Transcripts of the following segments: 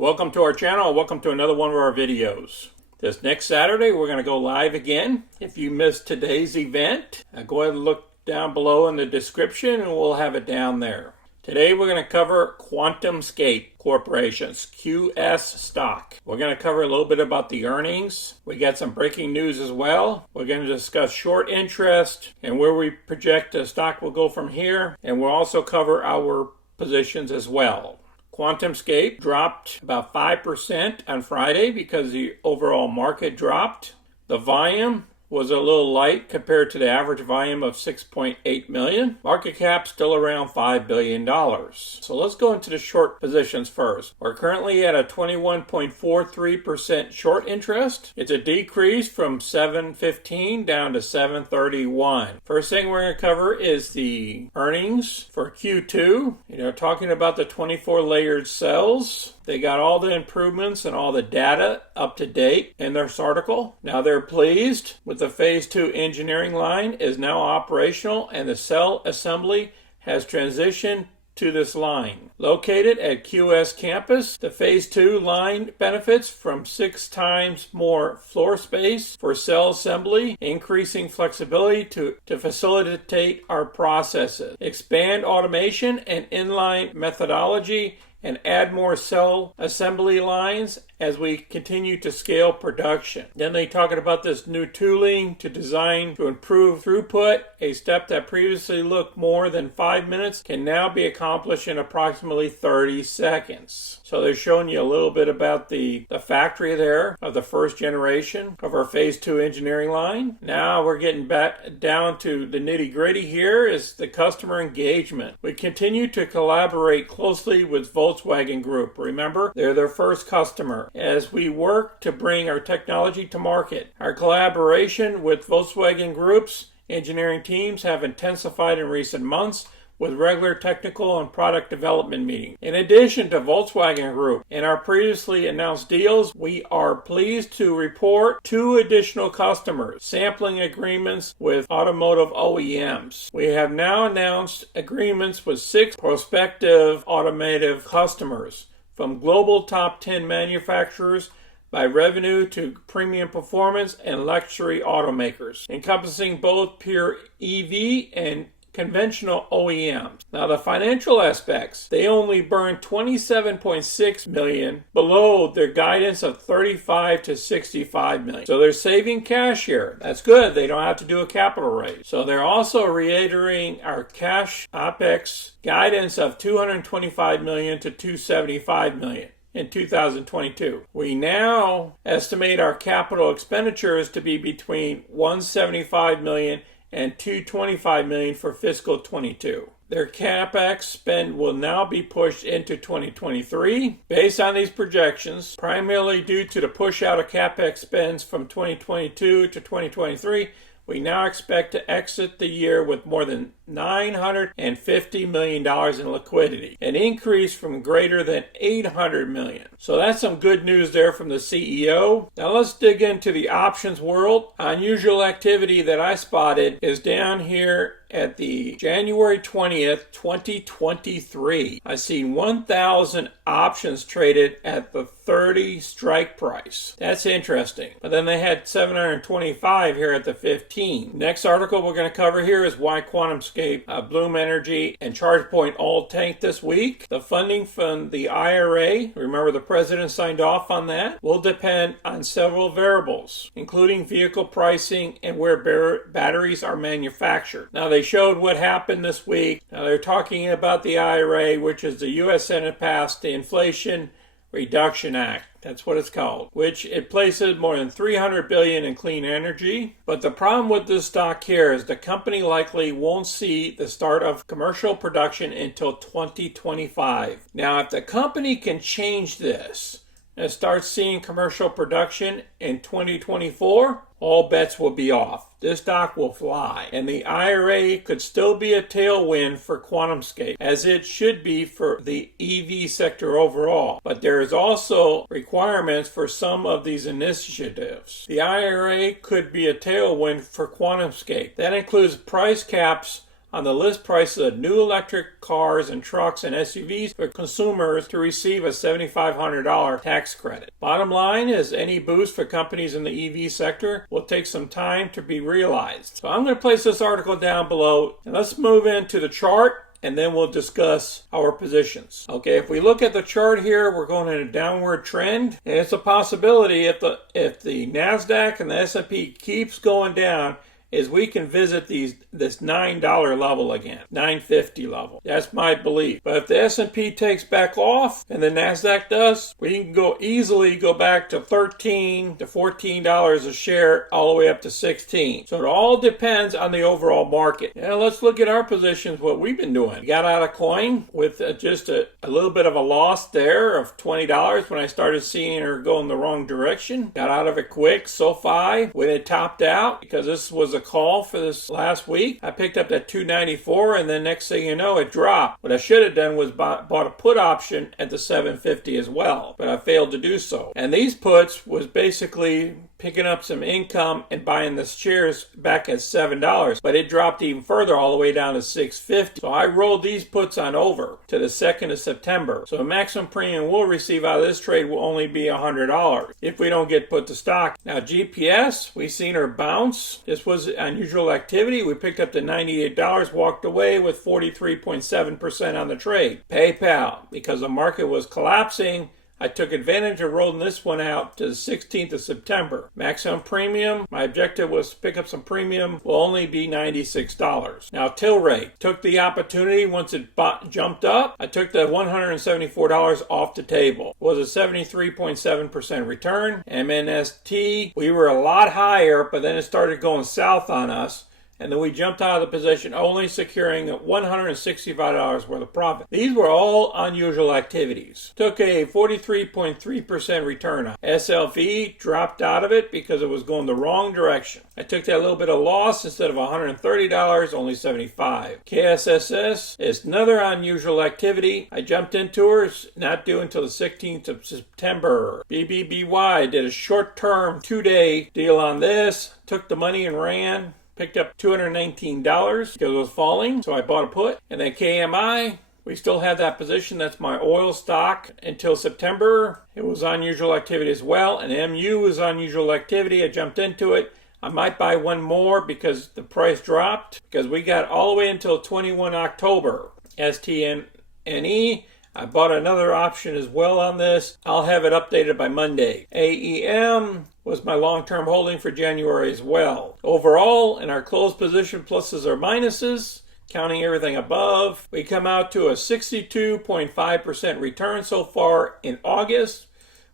Welcome to our channel. Welcome to another one of our videos. This next Saturday, we're going to go live again. If you missed today's event, go ahead and look down below in the description and we'll have it down there. Today, we're going to cover QuantumScape Corporation's QS stock. We're going to cover a little bit about the earnings. We got some breaking news as well. We're going to discuss short interest and where we project the stock will go from here. And we'll also cover our positions as well. QuantumScape dropped about 5% on Friday because the overall market dropped. The volume was a little light compared to the average volume of 6.8 million. Market cap still around $5 billion. So let's go into the short positions first. We're currently at a 21.43% short interest. It's a decrease from 715 down to 731. First thing we're going to cover is the earnings for Q2. Talking about the 24 layered cells. They got all the improvements and all the data up to date in this article. Now they're pleased with the phase 2 engineering line is now operational and the cell assembly has transitioned to this line. Located at QS campus, the phase 2 line benefits from 6 times more floor space for cell assembly, increasing flexibility to facilitate our processes, expand automation and inline methodology, and add more cell assembly lines as we continue to scale production. Then they talking about this new tooling to design to improve throughput. A step that previously looked more than 5 minutes can now be accomplished in approximately 30 seconds. So they're showing you a little bit about the factory there of the first generation of our phase 2 engineering line. Now we're getting back down to the nitty gritty here is the customer engagement. We continue to collaborate closely with Volkswagen Group. Remember, they're their first customer. As we work to bring our technology to market, our collaboration with Volkswagen Group's engineering teams have intensified in recent months with regular technical and product development meetings. In addition to Volkswagen Group and our previously announced deals, we are pleased to report 2 additional customers, sampling agreements with automotive OEMs. We have now announced agreements with 6 prospective automotive customers, from global top 10 manufacturers by revenue to premium performance and luxury automakers, encompassing both pure EV and conventional OEMs. Now the financial aspects, they only burned 27.6 million below their guidance of 35 to 65 million. So they're saving cash here. That's good. They don't have to do a capital raise. So they're also reiterating our cash OPEX guidance of 225 million to 275 million. In 2022. We now estimate our capital expenditures to be between 175 million and 225 million for fiscal 22. Their CapEx spend will now be pushed into 2023. Based on these projections, primarily due to the push out of CapEx spends from 2022 to 2023, we now expect to exit the year with more than $950 million in liquidity, an increase from greater than $800 million. So that's some good news there from the CEO. Now let's dig into the options world. Unusual activity that I spotted is down here at the January 20th, 2023. I see 1,000 options traded at the 30 strike price. That's interesting. But then they had 725 here at the 15. Next article we're going to cover here is why QuantumScape, Bloom Energy, and ChargePoint all tanked this week. The funding from the IRA, remember the president signed off on that, will depend on several variables, including vehicle pricing and where batteries are manufactured. Now they showed what happened this week. Now they're talking about the IRA, which is the U.S. Senate passed the Inflation Reduction Act. That's what it's called, which it places more than $300 billion in clean energy. But the problem with this stock here is the company likely won't see the start of commercial production until 2025. Now, if the company can change this and start seeing commercial production in 2024, all bets will be off. This stock will fly. And the IRA could still be a tailwind for QuantumScape, as it should be for the EV sector overall. But there is also requirements for some of these initiatives. The IRA could be a tailwind for QuantumScape. That includes price caps on the list prices of new electric cars and trucks and SUVs for consumers to receive a $7,500 tax credit. Bottom line is any boost for companies in the EV sector will take some time to be realized. So I'm going to place this article down below, and let's move into the chart, and then we'll discuss our positions. Okay, if we look at the chart here, we're going in a downward trend, and it's a possibility if the NASDAQ and the S&P keeps going down, is we can visit this $9 level again, $9.50 level. That's my belief. But if the S&P takes back off and the NASDAQ does, we can easily go back to $13 to $14 a share, all the way up to $16. So it all depends on the overall market. Now let's look at our positions, what we've been doing. We got out of coin with just a little bit of a loss there of $20 when I started seeing her go in the wrong direction. Got out of it quick. SoFi, when it topped out, because this was a call for this last week, I picked up that 294, and then next thing you know, it dropped. What I should have done was bought a put option at the 750 as well, but I failed to do so. And these puts was basically picking up some income and buying the shares back at $7, but it dropped even further all the way down to $6.50. So I rolled these puts on over to the 2nd of September. So the maximum premium we'll receive out of this trade will only be $100 if we don't get put to stock. Now GPS, we seen her bounce. This was unusual activity. We picked up to $98, walked away with 43.7% on the trade. PayPal, because the market was collapsing, I took advantage of rolling this one out to the 16th of September. Maximum premium, my objective was to pick up some premium, will only be $96. Now Tilray, took the opportunity once it jumped up. I took the $174 off the table. It was a 73.7% return. MNST, we were a lot higher, but then it started going south on us. And then we jumped out of the position, only securing $165 worth of profit. These were all unusual activities. Took a 43.3% return on. SLV, dropped out of it because it was going the wrong direction. I took that little bit of loss. Instead of $130, only $75. KSSS is another unusual activity. I jumped into her, it's not due until the 16th of September. BBBY did a short-term 2-day deal on this. Took the money and ran. Picked up $219 because it was falling, so I bought a put. And then KMI, we still have that position. That's my oil stock until September. It was unusual activity as well. And MU was unusual activity. I jumped into it. I might buy one more because the price dropped, because we got all the way until 21 October. STNE, I bought another option as well on this. I'll have it updated by Monday. AEM was my long-term holding for January as well. Overall, in our closed position, pluses or minuses, counting everything above, we come out to a 62.5% return so far in August.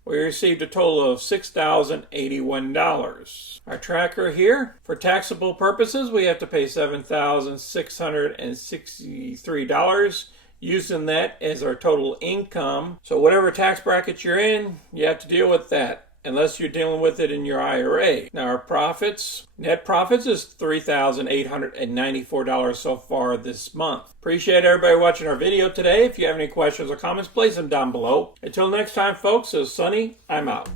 We received a total of $6,081. Our tracker here, for taxable purposes, we have to pay $7,663. Using that as our total income. So whatever tax bracket you're in, you have to deal with that, unless you're dealing with it in your IRA. Now our profits, net profits is $3,894 so far this month. Appreciate everybody watching our video today. If you have any questions or comments, place them down below. Until next time, folks, this is Sonny. I'm out.